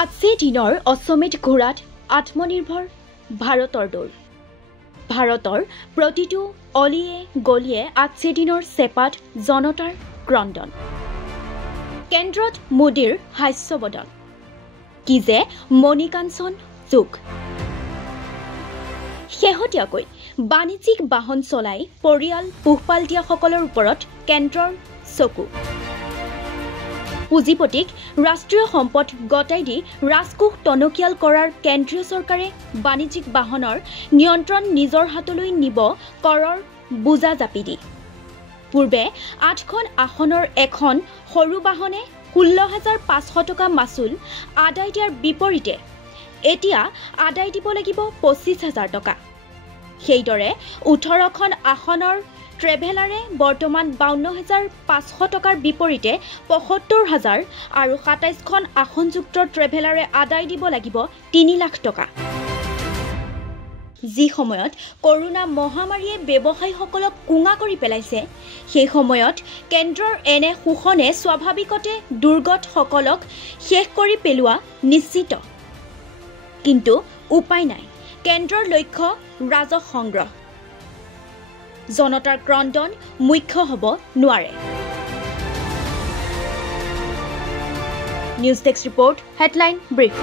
আজি দিনৰ অশ্বমেধ ঘোঁৰাত আত্মনিৰ্ভৰ ভাৰতৰ দৌৰ। ভাৰতৰ প্ৰতিটো অলিয়ে গলিয়ে আজি দিনৰ চেপাত জনতাৰ ক্ৰন্দন। কেন্দ্ৰত মোদীৰ হাস্যবদন, কি যে মণিকাঞ্চন যুগ। শেহতীয়াকৈ বাণিজ্যিক বাহন চলাই পৰিয়াল পোহপাল দিয়াসকলৰ ওপৰত কেন্দ্ৰৰ চকু। পুঁজিপতিক ৰাষ্ট্ৰীয় সম্পদ গতাই দি ৰাজকোষ টনকিয়াল কৰাৰ কেন্দ্ৰীয় চৰকাৰে বাণিজ্যিক বাহনৰ নিয়ন্ত্ৰণ নিজৰ হাতলৈ নিব কৰৰ বোজা জাপি দি। পূৰ্বে 8খন আসনৰ এখন সৰু বাহনে 16,500 টকা মাচুল আদায় দিয়াৰ বিপৰীতে এতিয়া আদায় দিব লাগিব 25,000 টকা। সেইদৰে 18খন আসনৰ ট্ৰেভেলাৰে বৰ্তমান 52,500 টকাৰ বিপৰীতে 75,000 আৰু 27খন আসনযুক্ত ট্ৰেভেলাৰে আদায় দিব লাগিব 3 লাখ টকা। যি সময়ত কৰোনা মহামাৰীয়ে ব্যৱসায়ীসকলক কুঙা কৰি পেলাইছে, সেই সময়ত কেন্দ্ৰৰ এনে শোষণে স্বাভাৱিকতে দুৰ্গতসকলক শেষ কৰি পেলোৱা নিশ্চিত। কিন্তু উপায় নাই, কেন্দ্ৰৰ লক্ষ্য ৰাজহ সংগ্ৰহ। জনতাৰ ক্ৰন্দন মুখ্য হ'ব নোৱাৰে। News desk report, headline brief.